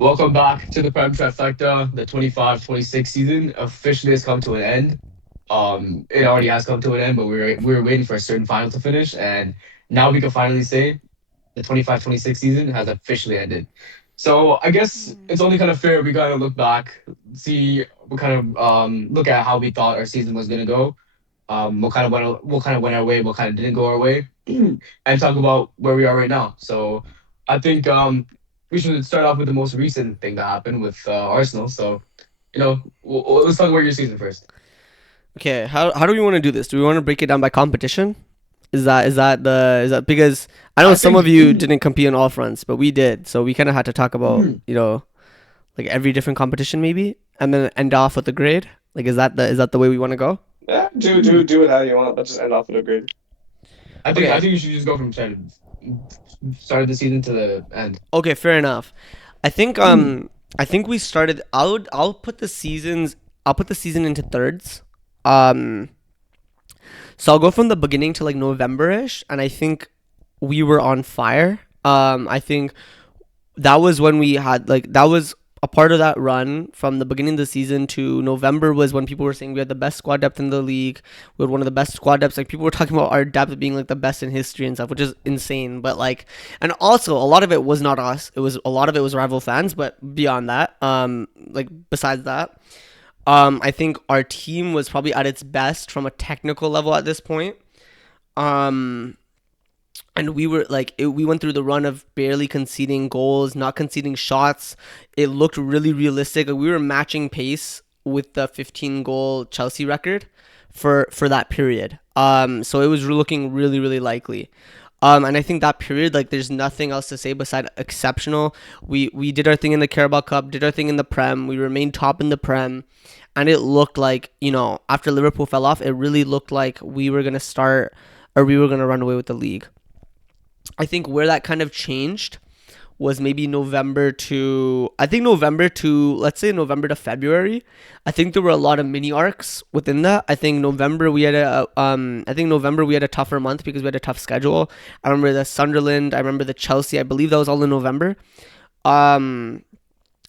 Welcome back to the Prem Trifecta. The 25-26 season officially has come to an end. It already has come to an end, but we were waiting for a certain final to finish, and now we can finally say the 25-26 season has officially ended. So I guess it's only kind of fair we kind of look back, see we kind of look at how we thought our season was gonna go, what kind of went our way, what kind of didn't go our way, and talk about where we are right now. So I think we should start off with the most recent thing that happened with Arsenal. So let's talk about your season first. Okay, how do we want to do this? Do we want to break it down by competition? Is that because I know I some of think you didn't compete on all fronts, but we did. So we kind of had to talk about, like every different competition maybe, and then end off with the grade. Like is that the way we want to go? Yeah, do it how you want. Let's just end off with a grade. I Okay. think you should just go from start of the season to the end. Okay, fair enough. I think I think we started I'll put the season into thirds. Um so I'll go from the beginning to like November-ish, and I think we were on fire. I think that was when we had like that was a part of that run from the beginning of the season to November was when people were saying we had the best squad depth in the league. We had one of the best squad depths. Like people were talking about our depth being like the best in history and stuff, which is insane. But like, and also a lot of it was not us. It was a lot of it was rival fans. But beyond that, like besides that, I think our team was probably at its best from a technical level at this point. Um, and we went through the run of barely conceding goals, not conceding shots. It looked really realistic. Like, we were matching pace with the 15 goal Chelsea record for that period. So it was looking really really likely. And I think that period, like, there's nothing else to say beside exceptional. We did our thing in the Carabao Cup, did our thing in the Prem. We remained top in the Prem, and it looked like, after Liverpool fell off, it really looked like we were gonna start, or we were gonna run away with the league. I think where that kind of changed was maybe let's say November to February. I think there were a lot of mini arcs within that. I think November we had a tougher month because we had a tough schedule. I remember the Sunderland, I remember the Chelsea. I believe that was all in November. Um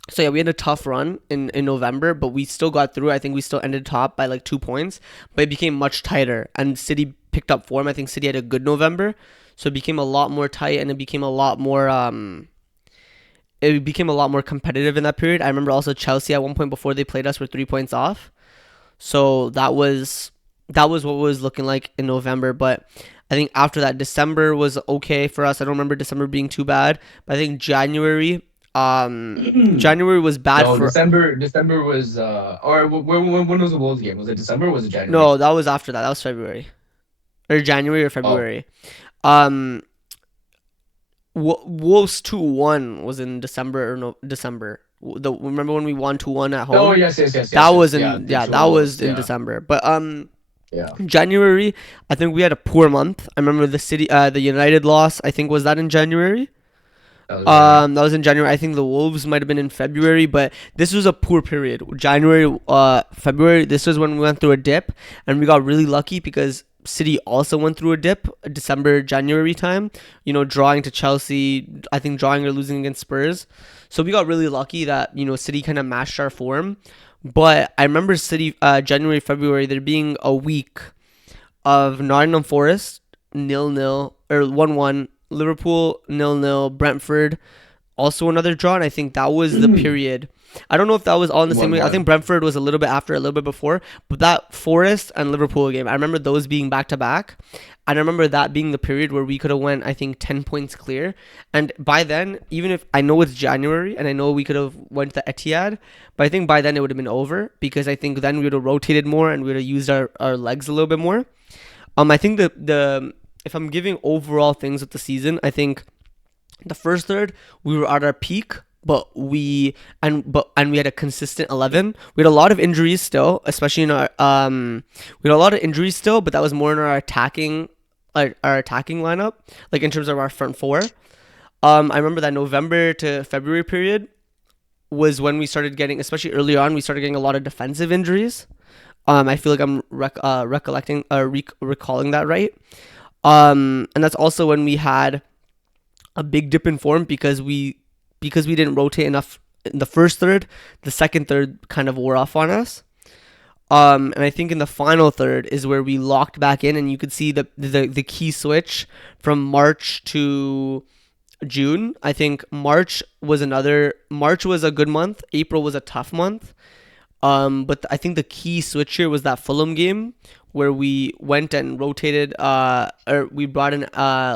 so yeah, we had a tough run in November, but we still got through. I think we still ended top by like 2 points, but it became much tighter. And City picked up form. I think City had a good November, so it became a lot more tight, and it became a lot more competitive in that period. I remember also Chelsea at one point before they played us were 3 points off, so that was what it was looking like in November. But I think after that, December was okay for us. I don't remember December being too bad, but I think January was bad No, for. December was or when was the Wolves game? Was it December or was it January? No, that was after that. That was February or January or Oh. February. Um, Wolves 2-1 was in December or no December. Remember when we won 2-1 at Oh home? yes, yes, yes, That yes, yes. was Yeah, in the yeah, two that was Wolves. in Yeah, December. But yeah. January, I think we had a poor month. I remember the United loss. I think was that in January. That was January. That was in January. I think the Wolves might have been in February, but this was a poor period. January, February. This was when we went through a dip, and we got really lucky because City also went through a dip December, January time. Drawing to Chelsea. I think drawing or losing against Spurs. So we got really lucky that City kind of matched our form. But I remember City, January, February, there being a week of Nottingham Forest 0-0 or 1-1, Liverpool 0-0, Brentford also another draw, and I think that was the period. I don't know if that was all in the same week. I think 1-1. Brentford was a little bit after, a little bit before, but that Forest and Liverpool game, I remember those being back to back. And I remember that being the period where we could have went, I think, 10 points clear. And by then, even if I know it's January and I know we could have went to Etihad, but I think by then it would have been over because I think then we would have rotated more and we would have used our legs a little bit more. I think the if I'm giving overall things with the season, I think the first third we were at our peak, but we had a consistent 11. We had a lot of injuries still, especially in our we had a lot of injuries still, but that was more in our attacking lineup, like in terms of our front four. I remember that November to February period was when we started getting, especially early on, we started getting a lot of defensive injuries. I feel like I'm recalling that right. And that's also when we had a big dip in form because we didn't rotate enough in the first third. The second third kind of wore off on us. And I think in the final third is where we locked back in, and you could see the key switch from March to June. I think March was a good month. April was a tough month. But I think the key switch here was that Fulham game where we went and rotated, or we brought in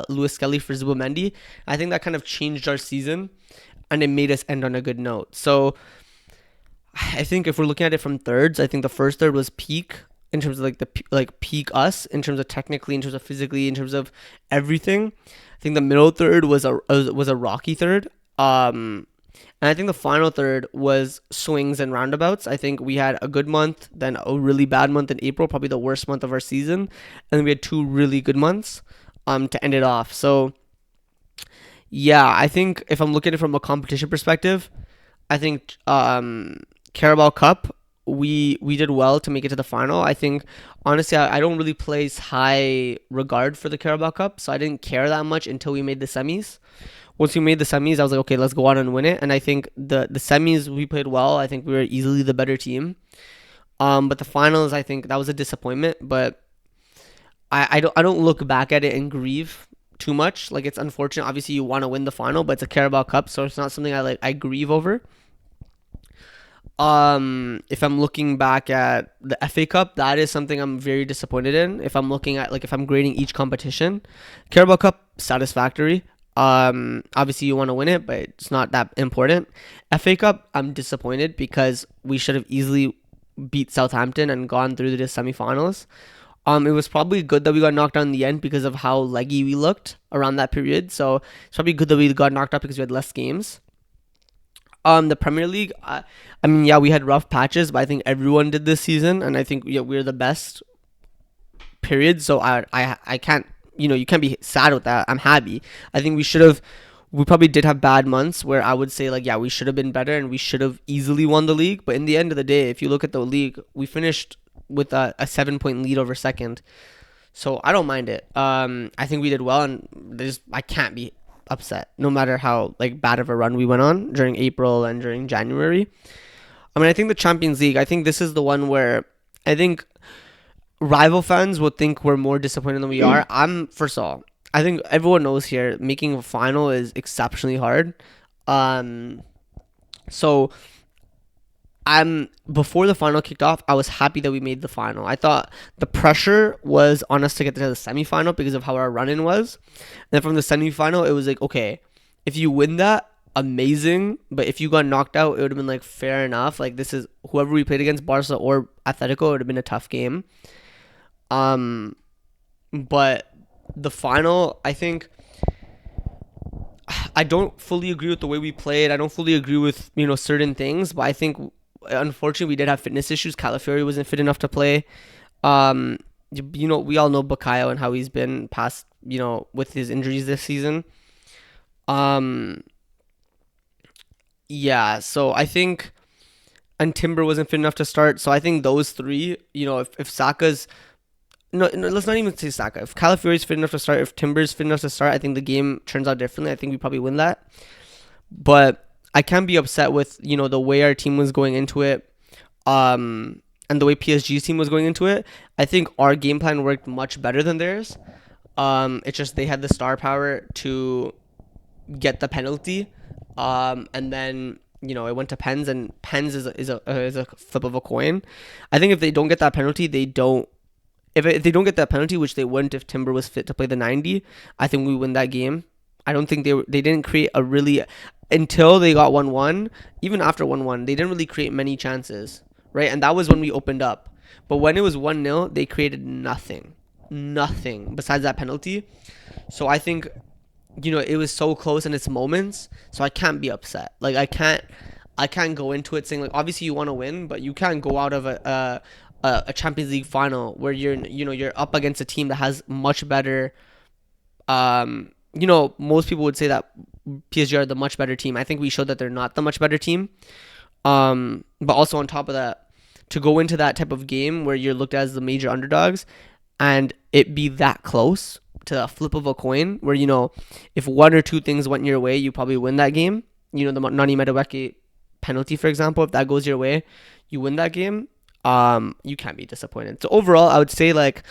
Lewis Kelly for Zubimendi. I think that kind of changed our season, and it made us end on a good note. So I think if we're looking at it from thirds, I think the first third was peak in terms of like peak us in terms of technically, in terms of physically, in terms of everything. I think the middle third was a rocky third. And I think the final third was swings and roundabouts. I think we had a good month, then a really bad month in April, probably the worst month of our season, and then we had two really good months to end it off. So yeah, I think if I'm looking at it from a competition perspective, I think Carabao Cup we did well to make it to the final. I think honestly I don't really place high regard for the Carabao Cup, so I didn't care that much until we made the semis. Once we made the semis, I was like, okay, let's go on and win it. And I think the semis we played well. I think we were easily the better team. But the finals, I think that was a disappointment. But I don't look back at it and grieve too much. Like, it's unfortunate. Obviously, you want to win the final, but it's a Carabao Cup, so it's not something I grieve over. If I'm looking back at the FA Cup, that is something I'm very disappointed in. If I'm looking at, like, if I'm grading each competition, Carabao Cup satisfactory. Obviously you want to win it, but it's not that important. FA Cup, I'm disappointed because we should have easily beat Southampton and gone through to the semifinals. It was probably good that we got knocked out in the end because of how leggy we looked around that period. So it's probably good that we got knocked out because we had less games. The Premier League, I mean, yeah, we had rough patches, but I think everyone did this season, and I think, yeah, we're the best. Period. So I can't, you can't be sad with that. I'm happy. I think we probably did have bad months where I would say, like, yeah, we should have been better and we should have easily won the league. But in the end of the day, if you look at the league, we finished with a 7 point lead over second. So I don't mind it. I think we did well, and I can't be upset no matter how, like, bad of a run we went on during April and during January. I mean, I think the Champions League, I think this is the one where I think rival fans will think we're more disappointed than we are. First of all, I think everyone knows here making a final is exceptionally hard. Um, so before the final kicked off, I was happy that we made the final. I thought the pressure was on us to get to the semifinal because of how our run-in was. And then from the semifinal, it was like, okay, if you win that, amazing. But if you got knocked out, it would have been like fair enough. Like, this is whoever we played against, Barca or Atletico, it would have been a tough game. But the final, I think I don't fully agree with the way we played. I don't fully agree with, certain things, but I think unfortunately we did have fitness issues. Calafiori wasn't fit enough to play. Um, we all know Bakayo and how he's been past, with his injuries this season. Um, yeah, so I think, and Timber wasn't fit enough to start. So I think those three, if Saka's, no, let's not even say Saka. If Calafiori's fit enough to start, if Timber's fit enough to start, I think the game turns out differently. I think we probably win that. But I can't be upset with, the way our team was going into it, and the way PSG's team was going into it. I think our game plan worked much better than theirs. It's just they had the star power to get the penalty, and then it went to pens, and pens is a flip of a coin. I think if they don't get that penalty, they don't. If they don't get that penalty, which they wouldn't if Timber was fit to play the 90, I think we win that game. I don't think they didn't create a really, until they got 1-1, even after 1-1, they didn't really create many chances, right? And that was when we opened up. But when it was 1-0, they created nothing besides that penalty. So I think, it was so close in its moments, so I can't be upset. Like, I can't go into it saying, like, obviously you want to win, but you can't go out of a Champions League final where you're up against a team that has much better. Most people would say that PSG are the much better team. I think we showed that they're not the much better team. But also on top of that, to go into that type of game where you're looked at as the major underdogs, and it be that close to a flip of a coin, where if one or two things went your way, you probably win that game. The Nani Madueke penalty, for example, if that goes your way, you win that game. You can't be disappointed. So overall, I would say like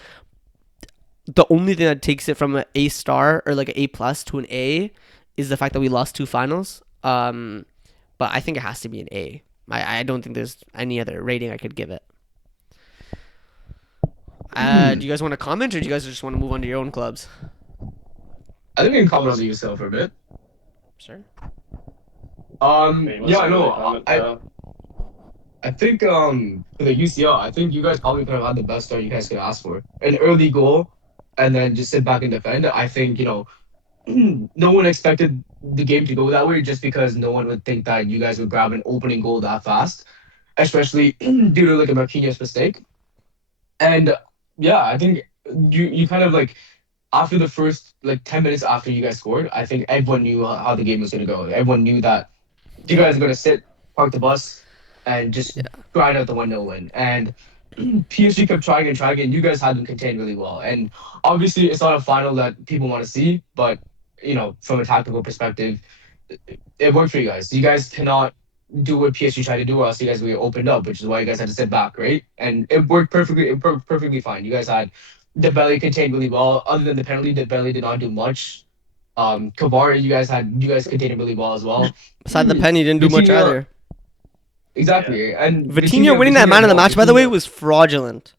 the only thing that takes it from an A star or like an A plus to an A is the fact that we lost two finals. But I think it has to be an A. I don't think there's any other rating I could give it. Do you guys want to comment, or do you guys just want to move on to your own clubs? I think we can comment on the UCL for a bit. Sure. Yeah, no, I think for the UCL, I think you guys probably could have had the best start you guys could ask for. An early goal, and then just sit back and defend. I think no one expected the game to go that way, just because no one would think that you guys would grab an opening goal that fast, especially due to like a Marquinhos mistake. And yeah, I think you kind of like after the first like 10 minutes after you guys scored, I think everyone knew how the game was gonna go. Everyone knew that you guys are gonna sit, park the bus, and just Yeah. grind out the 1-0 win. And PSG kept trying and trying, and you guys had them contained really well. And obviously, it's not a final that people want to see, but from a tactical perspective, it worked for you guys. You guys cannot do what PSG tried to do, or else you guys will get opened up, which is why you guys had to sit back, right? And it worked perfectly. It worked perfectly fine. You guys had the belly contained really well. Other than the penalty, the belly did not do much. Kavara, you guys contained it really well as well. Beside the pen, he didn't do much Vitinha, either. exactly, and Vitinha winning that man of the no, match, by the way, Vitinha. was fraudulent.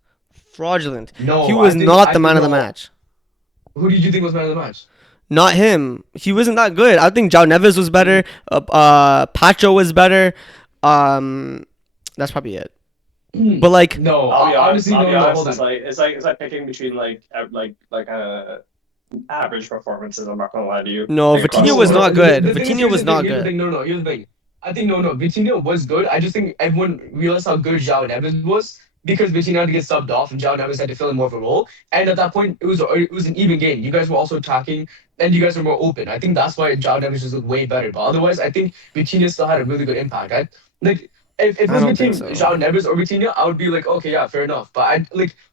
Fraudulent. He No, was not I the think man of the no. match. Who did you think was man of the match? Not him. He wasn't that good. I think João Neves was better. Pacho was better. Um, that's probably it. But like, No, I'll be honest. honestly, I'll no, be no, honest. hold on. It's like picking between average performances. I'm not gonna lie to you. no, Like across Vitinha the No, was board. no. not The, good. the thing is, Vitinha here's was the thing. not Here's the good. thing. No, no, no. Here's the thing. I think no, no. Vitinha was good. I just think everyone realized how good João Neves was because Vitinha had to get subbed off and João Neves had to fill in more of a role. And at that point, it was an even game. You guys were also attacking and you guys were more open. I think that's why João Neves just looked way better. But otherwise, I think Vitinha still had a really good impact. Like if it I was don't think between so. João Neves or Vitinha, I would be like, okay, yeah, fair enough. But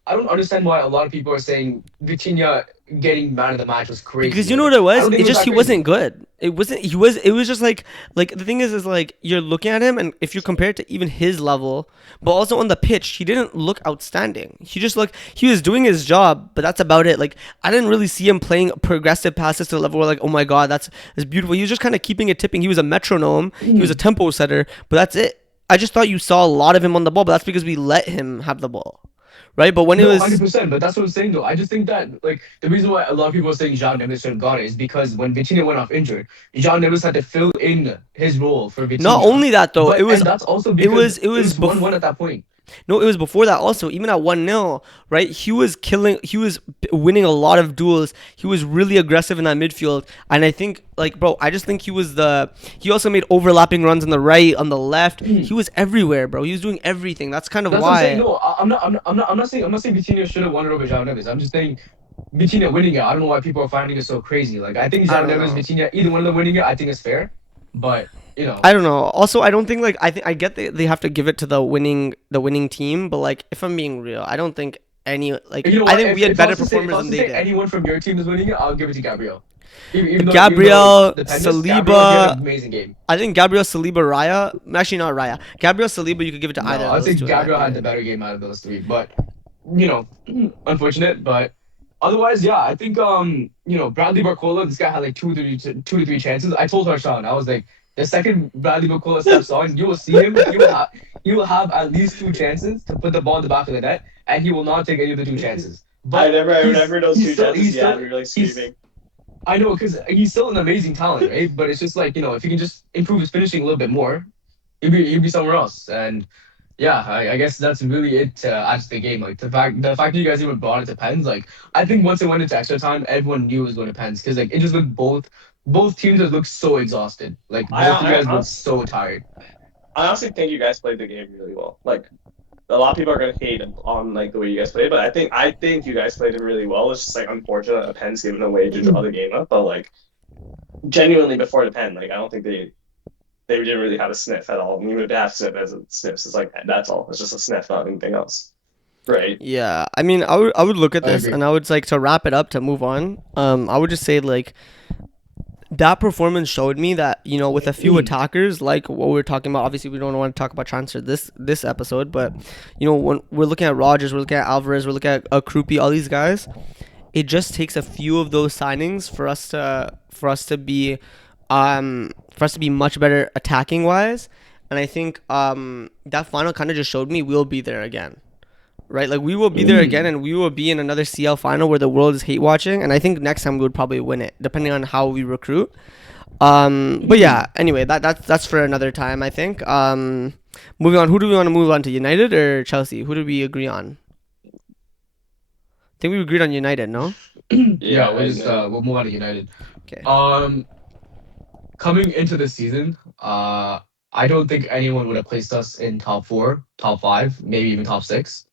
I don't understand why a lot of people are saying Vitinha getting man of the match was crazy. Because you know Like what it I was? don't think It's it was just that he crazy. wasn't good. It wasn't. He was. It was just like the thing is like you're looking at him, and if you compare it to even his level, but also on the pitch, he didn't look outstanding. He just looked. He was doing his job, but that's about it. Like I didn't really see him playing progressive passes to the level where like, oh my god, that's beautiful. He was just kind of keeping it tipping. He was a metronome. He was a tempo setter, but that's it. I just thought you saw a lot of him on the ball, but that's because we let him have the ball, right? But when it No, was 100%. But that's what I'm saying, though. I just think that, like, the reason why a lot of people are saying João Neves should have got it is because when Vitinha went off injured, João Neves had to fill in his role for not Vitinha. only that though, But, and that's also it because was it it was was 1-1 before. at that point. No, it was before that also. Even at 1-0, right? He was winning a lot of duels. He was really aggressive in that midfield. And I think, like, bro, I just think he also made overlapping runs on the right, on the left. He was everywhere, bro. He was doing everything. That's kind of That's what I'm saying. why. No, I'm not saying Vitinha should have won it over João Neves. I'm just saying Vitinha winning it. I don't know why people are finding it so crazy. Like, I think I João don't Neves, know. Vitinha, either one of them winning it, I think is fair. But, I don't know. Also, I don't think like I think I get they have to give it to the winning team, but like if I'm being real, I don't think any like you know I what? think we had If I better was to say, if I performers was than to they say did. anyone from your team is winning it, I'll give it to Gabriel. Even though Gabriel the Pendus, Gabriel, he had Saliba. an amazing game. I think Gabriel Saliba Raya. Actually, not Raya. Gabriel Saliba. You could give it to either No, of I'd those say two, in my Gabriel had the opinion. better game out of those three. But you know, unfortunate. But otherwise, yeah, I think Bradley Barcola, this guy had like two to three chances. I told Harshan, I was like, the second Bradley Barcola steps on, you will see him. He will have at least two chances to put the ball in the back of the net, and he will not take any of the two chances. But I remember those he's two still chances he's he had. still We were like he's screaming. I know because he's still an amazing talent, right? But it's just like if he can just improve his finishing a little bit more, he'd be somewhere else. And yeah, I guess that's really it to add to the game. Like the fact that you guys even brought it to pens, like I think once it went into extra time, everyone knew it was going to pens because like it just looked both teams just looked so exhausted. Like I both of you I guys looked honestly, so tired. I honestly think you guys played the game really well. Like a lot of people are gonna hate on like the way you guys played, but I think you guys played it really well. It's just like unfortunate a pen's given away to draw the game up, but like genuinely before the pen, like I don't think they didn't really have a sniff at all. And even if they have sniff as a sniffs, it's like that's all. It's just a sniff, not anything else. Right. Yeah, I mean, I would look at I this agree. and I would like to wrap it up to move on. I would just say like that performance showed me that, you know, with a few Mm. attackers like what we are talking about, obviously we don't want to talk about transfer this episode, but you know, when we're looking at Rogers, we're looking at Alvarez, we're looking at Krupi, all these guys, it just takes a few of those signings for us to be much better attacking wise. And I think that final kind of just showed me we'll be there again, right? Like we will be there again, Mm. and we will be in another CL final where the world is hate watching. And I think next time we would probably win it, depending on how we recruit. But yeah. Mm. Anyway, that's for another time. I think. Moving on. Who do we want to move on to? United or Chelsea? Who did we agree on? I think we agreed on United. No. Yeah, Yeah, we'll I just know. we'll move on to United. Okay. Um, Coming into the season, I don't think anyone would have placed us in top four, top five, maybe even top six.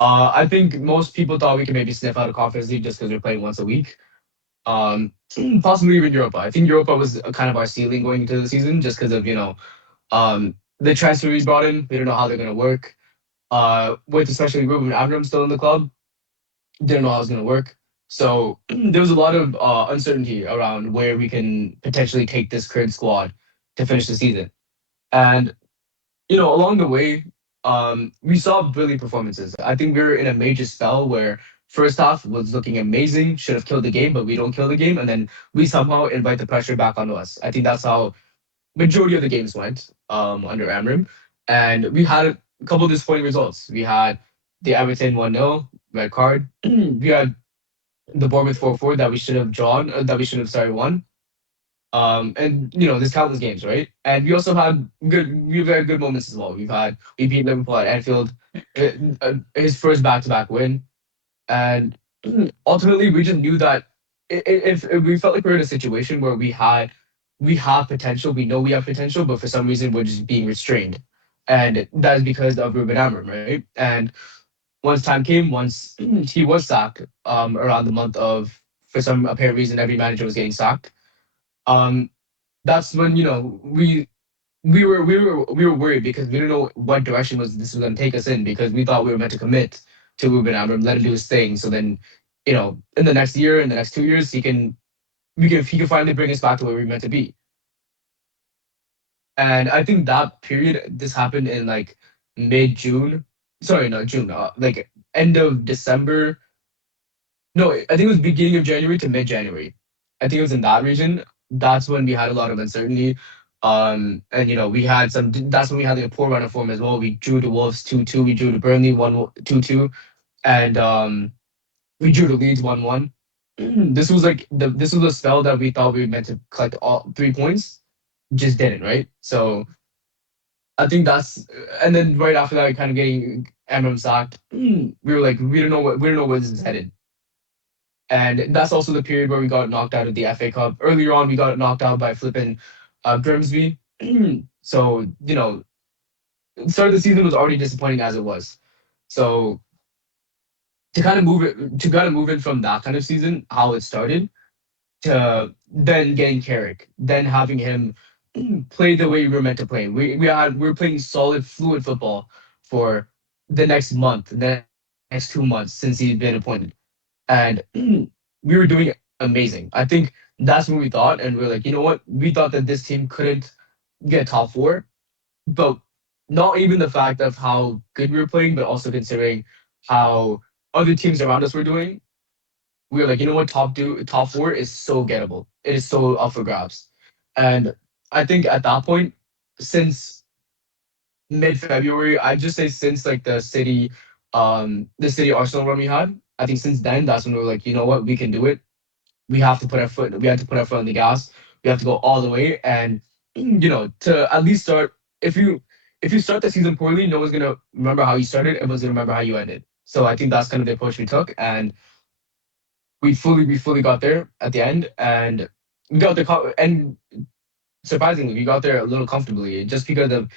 I think most people thought we could maybe sniff out a Conference League just because we're playing once a week. Um, Possibly even Europa. I think Europa was kind of our ceiling going into the season just because of the transfer we brought in. We don't know how they're gonna work. With especially Ruben Abram still in the club, didn't know how it was gonna work. So there was a lot of uncertainty around where we can potentially take this current squad to finish the season. And along the way, we saw brilliant performances. I think we were in a major spell where first half was looking amazing, should have killed the game, but we don't kill the game, and then we somehow invite the pressure back onto us. I think that's how majority of the games went under Amrim, and we had a couple of disappointing results. We had the Everton 1-0 red card. We had the Bournemouth 4-4 that we should have drawn, that we should have sorry won. And there's countless games, right? And we've had good moments as well. We beat Liverpool at Anfield, his first back-to-back win, and ultimately we just knew that if we felt like we were in a situation where we have potential, we know we have potential, but for some reason we're just being restrained, and that is because of Ruben Amorim, right? And once time came, once he was sacked, around the month of, for some apparent reason, every manager was getting sacked. Um, that's when we were worried because we didn't know what direction was this was going to take us in because we thought we were meant to commit to Ruben Amorim, let him do his thing. So then, in the next year, in the next 2 years, he can finally bring us back to where we're meant to be. And I think that period, this happened in like mid June. Sorry, not June. Like end of December. No, I think it was beginning of January to mid January. I think it was in that region. That's when we had a lot of uncertainty. And we had some. That's when we had like a poor run of form as well. We drew the Wolves 2-2. We drew to Burnley 1-2-2, and we drew to Leeds 1-1. This was a spell that we thought we were meant to collect all 3 points, just didn't, right? So I think that's, and then right after that, kind of getting Amram sacked. We were like, we don't know where this is headed. And that's also the period where we got knocked out of the FA Cup. Earlier on, we got knocked out by flipping Grimsby. So, the start of the season was already disappointing as it was. So to kind of move it from that kind of season, how it started, to then getting Carrick, then having him play the way we were meant to play. We were playing solid, fluid football for the next month, the next 2 months since he'd been appointed, and we were doing amazing. I think that's when we thought, and we're like, you know what? We thought that this team couldn't get top four, but not even the fact of how good we were playing, but also considering how other teams around us were doing. We were like, you know what? Top four is so gettable. It is so up for grabs, and I think at that point, since mid February, I'd just say since like the city Arsenal run we had, I think since then that's when we were like, you know what? We can do it. We have to put our foot on the gas. We have to go all the way, and to at least start. if you if you start the season poorly, no one's gonna remember how you started, everyone's gonna remember how you ended. So I think that's kind of the approach we took, and we fully got there at the end, and we got and surprisingly we got there a little comfortably just because of,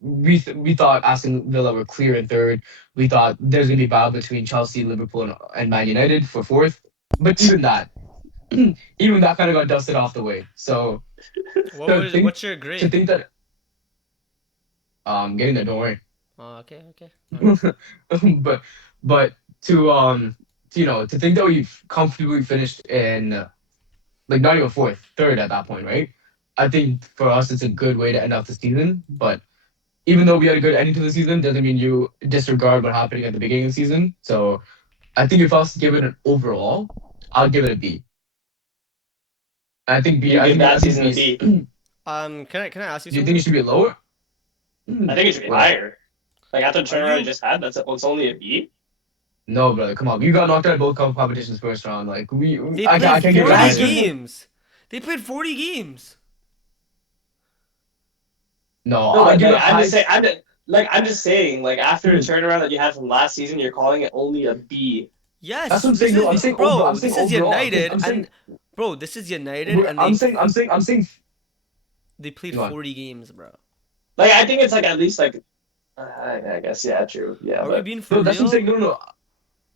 we thought Aston Villa were clear in third. We thought there's gonna be a battle between Chelsea, Liverpool, and Man United for fourth, but even that kind of got dusted off the way. So to think What's your to grade? think that getting there, don't worry. Oh, okay, okay, all right. but to to think that we've comfortably finished in like not even fourth, third at that point, right? I think for us it's a good way to end off the season. But even though we had a good ending to the season, doesn't mean you disregard what happened at the beginning of the season. So I think if I was to give it an overall, I'll give it a B. I think B. You I give think that I think season B. a Is, B. do Can I ask you you think it something? should be lower? I think it should be What? higher. Like after the Are turnaround you you? just had, that's it's only a B. No, brother. Come on. We got knocked out of both competitions first round. Like They played I can't give it a 40 higher. games. They played 40 games. No, No, I'll but give like it highest. I'm just saying, like after the turnaround that you had from last season, you're calling it only a B. That's Yes, what I'm this saying. No, I'm is saying over. I'm bro. saying This is overall because United, I'm and saying. bro, this is United, and I'm saying. they played Go on. 40 games, bro. Like I think it's like at least like I guess yeah, true. Yeah, Are we but being for No, that's what I'm real? saying.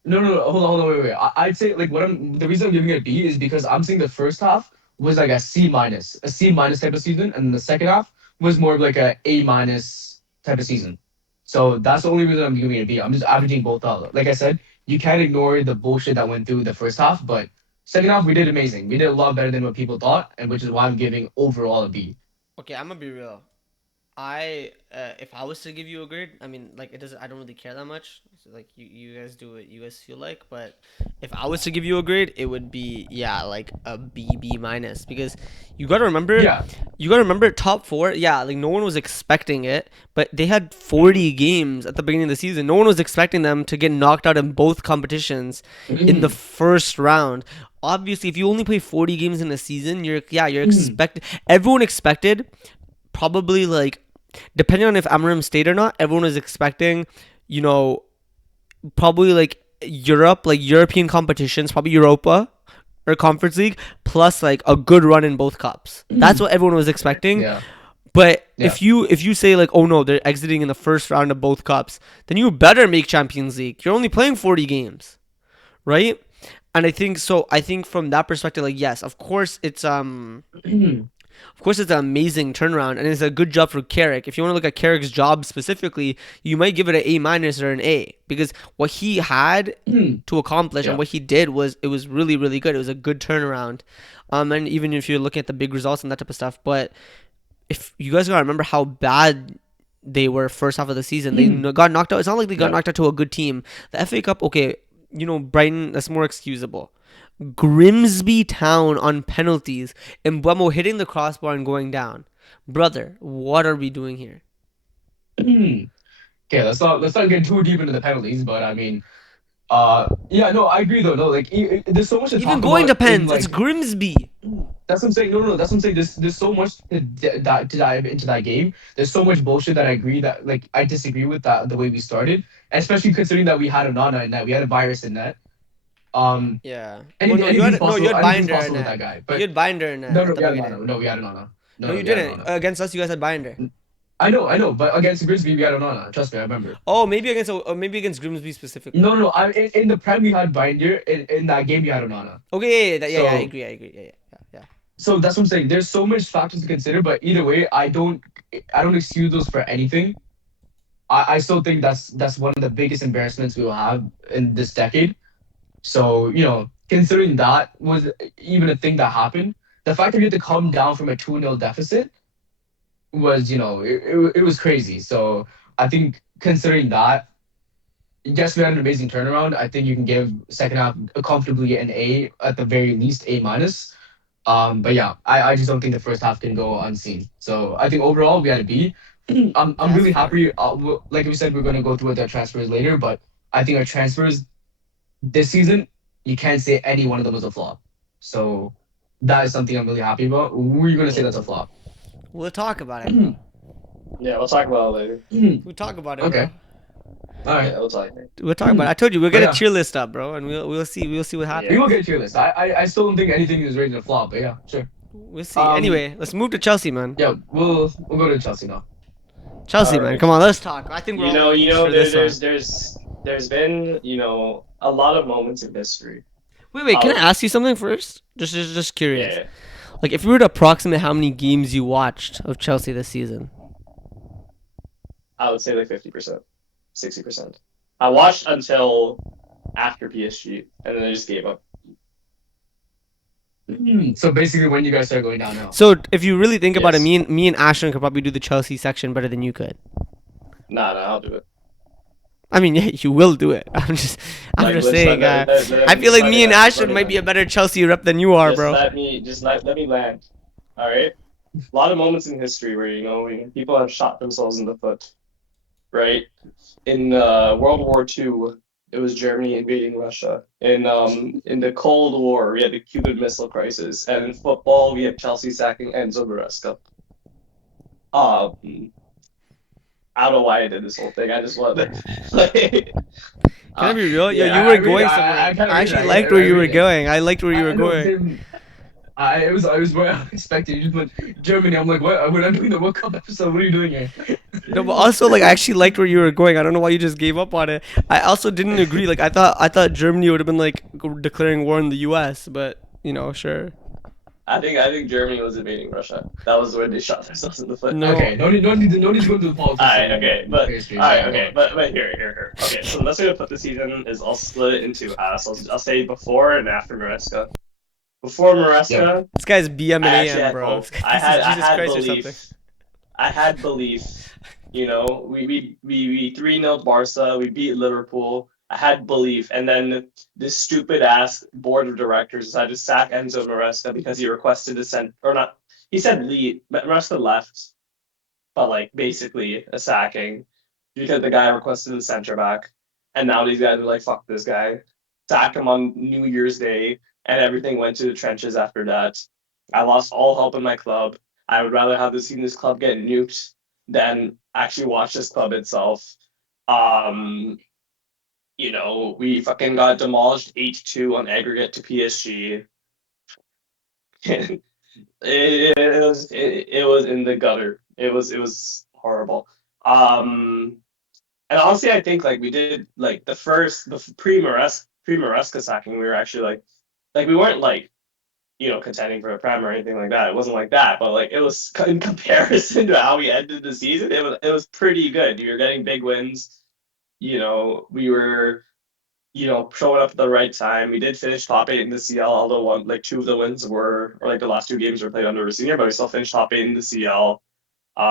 No. Hold on, wait. I'd say like what I'm the reason I'm giving it a B is because I'm saying the first half was like a C minus type of season, and the second half was more of like a minus type of season. So that's the only reason I'm giving it a B. I'm just averaging both out. Like I said, you can't ignore the bullshit that went through the first half, but second half we did amazing. We did a lot better than what people thought, and which is why I'm giving overall a B. Okay, I'm gonna be real. If I was to give you a grade, I mean, like it doesn't. I don't really care that much. So, like you guys do what you guys feel like. But if I was to give you a grade, it would be yeah, like a B minus because you gotta remember, Yeah. top four. Yeah, like no one was expecting it, but they had 40 games at the beginning of the season. No one was expecting them to get knocked out in both competitions in the first round. Obviously, if you only play 40 games in a season, you're expected. Everyone expected probably like depending on if Amarim stayed or not, everyone was expecting, you know, probably like Europe, like European competitions, probably Europa or Conference League, plus like a good run in both cups. That's what everyone was expecting. Yeah. But Yeah. if you say like, oh no, they're exiting in the first round of both cups, then you better make Champions League. You're only playing 40 games, right? And I think so. I think from that perspective, like yes, of course, it's an amazing turnaround, and it's a good job for Carrick. If you want to look at Carrick's job specifically, you might give it an A minus or an A because what he had to accomplish and Yeah. what he did was it was really really good. It was a good turnaround, and even if you're looking at the big results and that type of stuff, but if you guys gotta remember how bad they were first half of the season, they got knocked out. It's not like they got Yeah. knocked out to a good team. The FA Cup, okay, Brighton, that's more excusable. Grimsby Town on penalties, and Mbeumo hitting the crossbar and going down. Brother, what are we doing here? Okay, let's not get too deep into the penalties, but I mean, yeah, no, I agree though. No, like there's so much to Even talk going about in depends. It's like Grimsby. that's what I'm saying. No, that's what I'm saying. There's so much to dive into that game. There's so much bullshit that I agree that like I disagree with that the way we started, especially considering that we had a Nana in that, we had a virus in that. Um, Yeah. Well, no, you had anything's Binder in possible with that. that guy. You But had Binder in no, that no, at the we had a Nana. beginning. No, we had a Nana. No, No, you we had a didn't. Nana. Against us, you guys had Binder. I know, but against Grizzly, we had a Nana. Trust me, I remember. Oh, maybe against Grimsby specifically. No. In the Prem, we had Binder. In that game, we had Onana. Okay, yeah, I So, agree, yeah. that's what I'm saying. There's so much factors to consider, but either way, I don't excuse those for anything. I still think that's one of the biggest embarrassments we will have in this decade. So, considering that was even a thing that happened, the fact that we had to come down from a 2-0 deficit was, it was crazy. So, I think considering that, yes, we had an amazing turnaround. I think you can give second half comfortably an A, at the very least A minus. But yeah, I just don't think the first half can go unseen. So I think overall we had a B. I'm That's really fair. happy. Like we said, we're gonna go through with our transfers later, but I think our transfers this season, you can't say any one of them was a flop. So that is something I'm really happy about. Who are you gonna say that's a Mhm. flop? We'll talk about it, bro. Yeah, we'll talk about it later. We'll talk about it, bro. Okay. All right. Yeah, we'll talk. We'll talk about it. I told you we'll But get a yeah, tier list up, bro, and we'll see what we Yeah. will happens. get to your list. I still don't think anything is rated a flop, but yeah, sure. We'll see. Um, Anyway, let's move to Chelsea, man. yeah, we'll go to Chelsea now. Chelsea, All man. right. Come on, let's talk. I think we're all engaged for There, this one. there's been, a lot of moments in history Wait. Can I of ask you something first? Just curious. yeah, Like, if we were to approximate how many games you watched of Chelsea this season. I would say like 50%, 60%. I watched until after PSG, and then I just gave up. So basically, when you guys start going downhill. So if you really think about it, Yes. me and Ashton could probably do the Chelsea section better than you could. Nah, I'll do it. I mean, yeah, you will do it. I'm Like, just let's saying. I feel just like let me me and land. Just let Ashton me might be land. a better Chelsea rep than you are, Just bro. let me land. All right. A lot of moments in history where people have shot themselves in the foot. Right. In World War II, it was Germany invading Russia. In the Cold War, we had the Cuban Missile Crisis, and in football, we have Chelsea sacking Enzo Maresca. Um, I don't know why I did this whole thing. I just wanted to, like, Can I be real? Yo, yeah. you I were read it. going somewhere. I kind of I read it. actually liked where I you were read it. going. I liked where you were I know going. Tim. It was what I expected. You just went Germany. I'm like, what? We're not doing the World Cup episode. What are you doing here? No, but also like I actually liked where you were going. I don't know why you just gave up on it. I also didn't agree. Like I thought Germany would have been like declaring war on the U.S. But sure. I think Germany was invading Russia. That was where they shot themselves in the foot. No, Okay, no need to go into the politics and history. Go on. But here. Okay, so the best way to put the season is I'll split it into halves. I'll say before and after Maresca. Before Yep. Maresca, this guy's BM I and actually AM, had bro. hope. This is I Jesus had Christ or something. belief. I had belief. We 3-0 Barca. We beat Liverpool. I had belief, and then this stupid ass board of directors decided to sack Enzo Maresca because he requested to send or not. He said leave, but Maresca left, but like basically a sacking because the guy requested the center back, and now these guys are like, "Fuck this guy," sack him on New Year's Day, and everything went to the trenches after that. I lost all hope in my club. I would rather have seen this club get nuked than actually watch this club itself. Um, we fucking got demolished 8-2 on aggregate to PSG. It was in the gutter. It was horrible. Um, and honestly, I think like we did like the pre Maresca sacking, we were actually like we weren't like contending for a prem or anything like that. It wasn't like that, but like it was in comparison to how we ended the season, it was pretty good. You were getting big wins. We were showing up at the right time. We did finish top eight in the CL, although two of the wins were, or like the last two games were played under a senior, but we still finished top eight in the CL. We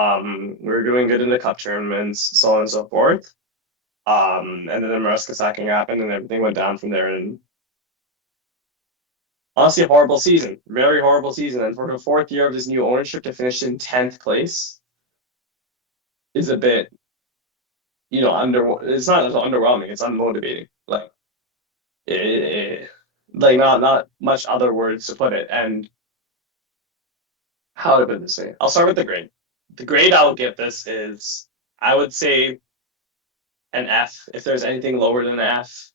were doing good in the cup tournaments, so on and so forth. And then the Maresca sacking happened, and everything went down from there. And honestly, a horrible season, very horrible season. And for the fourth year of this new ownership to finish in 10th place is a bit, under. It's not underwhelming. It's unmotivating. Eh, like not much other words to put it. And how to put this thing? I'll start with the grade. The grade I'll give this is, I would say, an F. If there's anything lower than an F,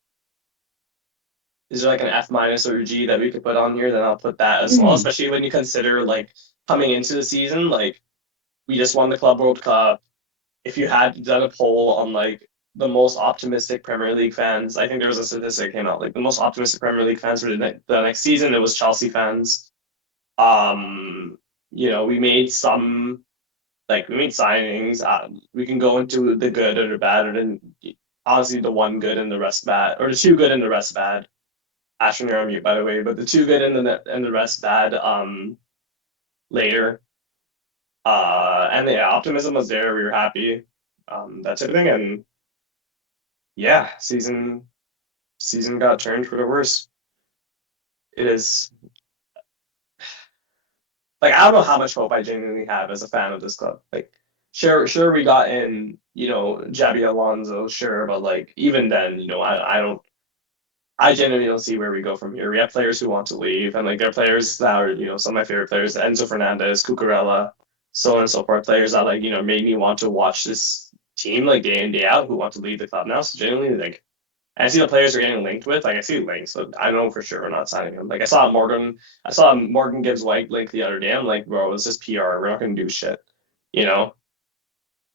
is there like an F minus or a G that we could put on here? Then I'll put that as well. Mhm. Especially when you consider like coming into the season, like we just won the Club World Cup. If you had done a poll on like the most optimistic Premier League fans, I think there was a statistic that came out like the most optimistic Premier League fans for the next season. It was Chelsea fans. Um, we made some we made signings. We can go into the good or the bad, or then honestly the one good and the rest bad, or the two good and the rest bad. Ashton, you're on mute by the way, but the two good and the rest bad. Later. And the optimism was there. We were happy. That type of thing, and yeah, season got turned for the worse. It is like I don't know how much hope I genuinely have as a fan of this club. Like, sure, we got in, Javi Alonso, sure, but like even then, I don't, I genuinely don't see where we go from here. We have players who want to leave, and like they're players that are, some of my favorite players, Enzo Fernandez, Cucurella, so on and so forth. Players that like made me want to watch this team like day in day out, who want to leave the club now. So genuinely, like I see the players are getting linked with. Like I see links, so I know for sure we're not signing him. Like I saw Morgan Gibbs White link the other day. I'm like, bro, it's just PR. We're not gonna do shit. You know.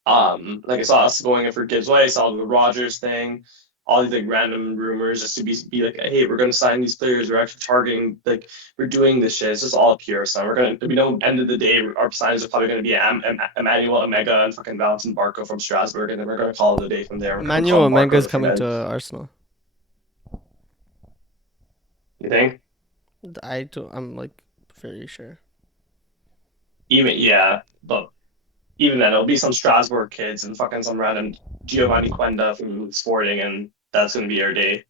Like I saw us going in for Gibbs White. I saw the Rogers thing. All these like random rumors just to be like, hey, we're gonna sign these players. We're actually targeting like we're doing this shit. It's just all PR stuff. We know end of the day our signings are probably gonna be Emmanuel Omega and fucking Valentin Barco from Strasbourg, and then we're gonna call it a day from there. We're gonna Manuel call Omega Barco is the front coming to end. Arsenal. You think? I'm like Very sure. Even yeah, but even then, it'll be some Strasbourg kids and fucking some random Giovanni Quenda from Sporting, and that's gonna be our day.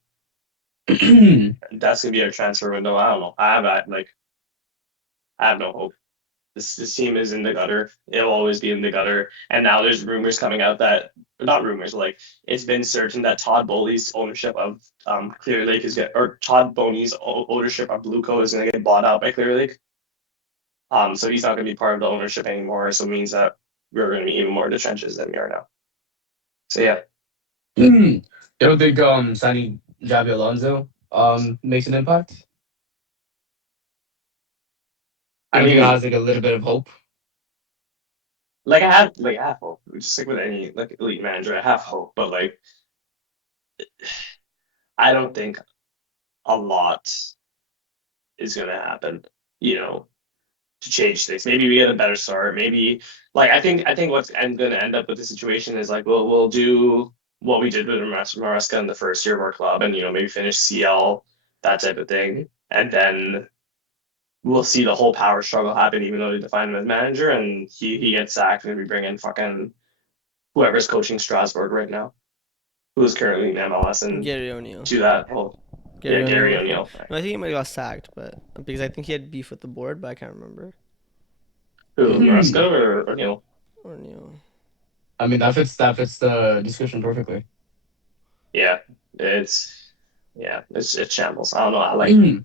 That's gonna be our transfer window. I don't know. I have no hope. This team is in the gutter. It'll always be in the gutter. And now there's rumors coming out that not rumors, like it's been certain that Todd Bowley's ownership of Clear Lake is get or Todd Boney's ownership of Blueco is gonna get bought out by Clear Lake. So he's not gonna be part of the ownership anymore. So it means that we're gonna be even more in the trenches than we are now. So yeah. You don't think signing Javi Alonso makes an impact? You I don't think it mean, has like a little bit of hope? I have hope. Just like with any like elite manager, I have hope, but like I don't think a lot is gonna happen, you know, to change things. Maybe we get a better start. Maybe like I think what's gonna end up with the situation is like we'll do what we did with Maresca in the first year of our club, and maybe finish CL, that type of thing, and then we'll see the whole power struggle happen, even though they define him as manager, and he gets sacked, and we bring in fucking whoever's coaching Strasbourg right now, who is currently in MLS, and Gary O'Neill. do that whole yeah Gary Gary O'Neill. O'Neill. No, I think he might have got sacked, but because I think he had beef with the board, but I can't remember. Who Maresca or O'Neill? O'Neill. I mean, that fits the description perfectly. Yeah, it's it's shambles. I don't know. I like Mm.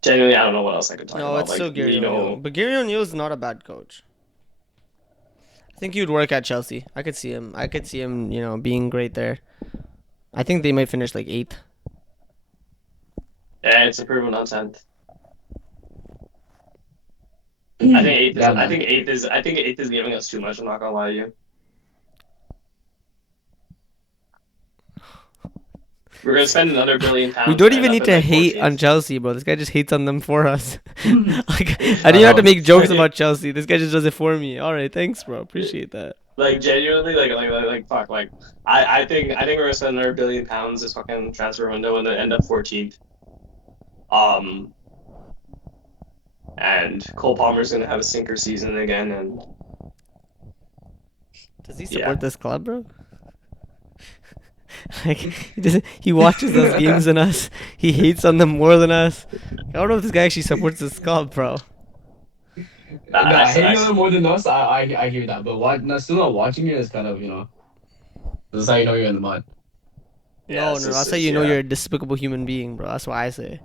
genuinely. I don't know what else I could talk No, about. it's Like still Gary O'Neill. But Gary O'Neill is not a bad coach. I think he would work at Chelsea. I could see him. I could see him, being great there. I think they might finish like eighth. yeah, it's a proven on 10th. I think eighth is. Yeah, man. I think eighth is giving us too much. I'm not gonna lie to you. We're gonna spend another billion We pounds don't and end even up need in to like hate 14th. on Chelsea, bro. This guy just hates on them for us. Like, I I don't even have to know. make jokes about Chelsea. This guy just does it for me. All right, thanks, bro. Appreciate that. Like genuinely, like fuck, like I think we're gonna spend another billion pounds this fucking transfer window and then end up 14th. Um, and Cole Palmer's gonna have a sinker season again, and Does he yeah, support this club, bro? Like, he watches those games than us. He hates on them more than us. I don't know if this guy actually supports this club, bro. I, Nah, I, hating on them more than us, I hear that, but still not watching it is kind of this is how you know you're in the mud. yeah, No, it's no, just that's how it's, you know yeah. you're a despicable human being, bro. That's what I say.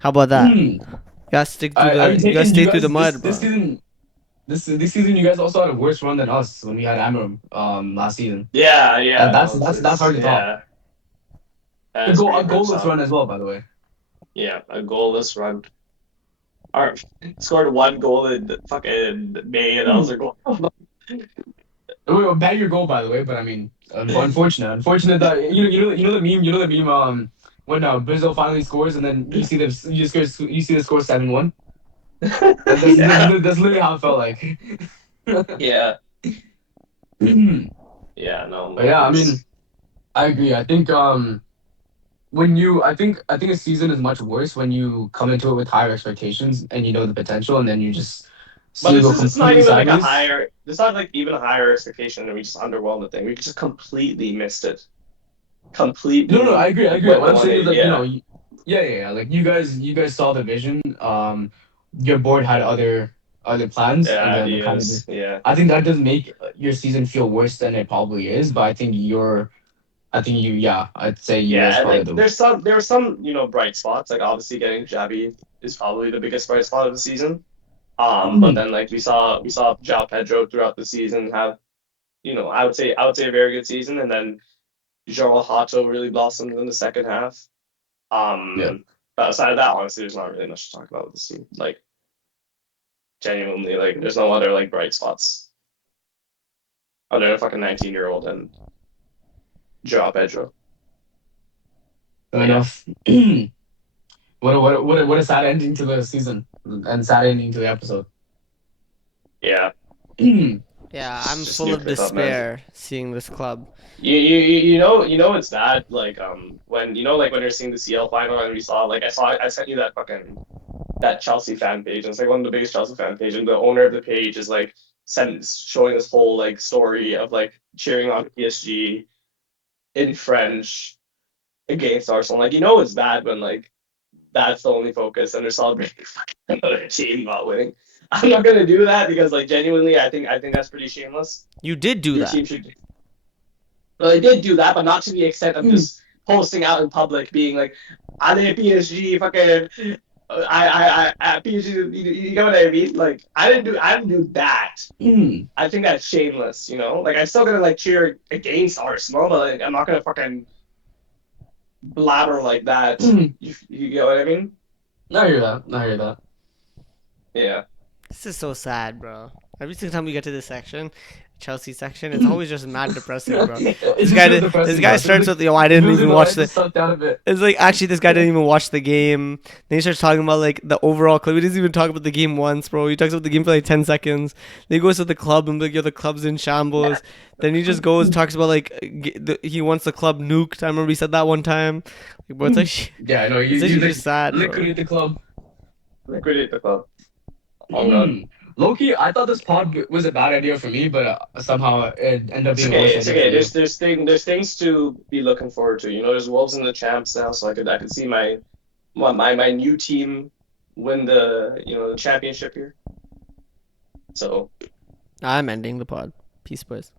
How about that? You Mm. gotta stick through Are you you gotta taking you stay through the guys mud, this bro. season? This season, you guys also had a worse run than us when we had Amram last season. Yeah, That yeah, that's no, that's that's hard to top. yeah, that's A pretty much goalless tough. run as well, by the way. Yeah, a goalless run. Our scored one goal in fucking May, and that was Mm. our goal. Bag your goal, by the way, but I mean, unfortunate that you know the meme when Brazil finally scores and then you see the score 7-1. Yeah, That's literally how it felt like. yeah, But yeah. No, no, yeah, I it's mean, I agree. I think I think a season is much worse when you come into it with higher expectations and you know the potential and then you just but see it go it's not completely even like a sideways. higher. It's not like even a higher expectation, and we just underwhelmed the thing. We just completely missed it. No, no, I Completely agree, I agree. went What I'm saying is 180. like Yeah, yeah. Like you guys saw the vision. Your board had other plans, yeah, and then it kind of ideas. just. Yeah, I think that does make your season feel worse than it probably is, but yeah, I'd say you guys yeah. And probably like the. there were some bright spots. Like obviously getting Javi is probably the biggest bright spot of the season. But then like we saw João Pedro throughout the season have I would say a very good season, and then João Hato really blossomed in the second half. Yeah. But outside of that, honestly, there's not really much to talk about with this team. Like genuinely, like there's no other like bright spots other than a fucking 19-year-old and João Pedro. Fair But yeah, enough. What a sad ending to the season and sad ending to the episode. yeah, Yeah, it's I'm just full of nuked it up, man. despair seeing this club. You know it's that like when like when you're seeing the CL final and we saw like I sent you that fucking that Chelsea fan page. And it's like one of the biggest Chelsea fan page, and the owner of the page is like showing this whole like story of like cheering on PSG in French against Arsenal. Like it's bad when like that's the only focus and they're celebrating another team not winning. I'm not gonna do that because like genuinely I think that's pretty shameless. You did do Your that. team should well, they did do that, but not to the extent of Mm, just posting out in public, being like, "I did PSG, fucking, I PSG." You know what I mean? Like, I didn't do that. mm, I think that's shameless. Like I'm still gonna like cheer against Arsenal, but like, I'm not gonna fucking blabber like that. mm. You get what I mean? I hear that. I hear that. Yeah. This is so sad, bro. Every single time we get to this section, Chelsea section, it's Mm. always just mad depressing, bro. It This just guy, feels this depressing, guy bro. It feels starts like with, "Yo, I didn't even watch it the." just sucked down a bit. It's like actually, this guy didn't even watch the game. Then he starts talking about like the overall club. He doesn't even talk about the game once, bro. He talks about the game for like 10 seconds. Then he goes to the club and like, "Yo, the club's in shambles." Then he just goes talks about like he wants the club nuked. I remember he said that one time. Like, bro, it's like Yeah, I know. it's You actually like just sad, bro. liquidate the club. Liquidate the club. Oh god. Mm. Loki, I thought this pod was a bad idea for me, but somehow it ended up It's being a worse okay. It's idea for okay. you. There's things to be looking forward to. There's Wolves in the champs now, so I could see my new team win the championship here. So I'm ending the pod. Peace, boys.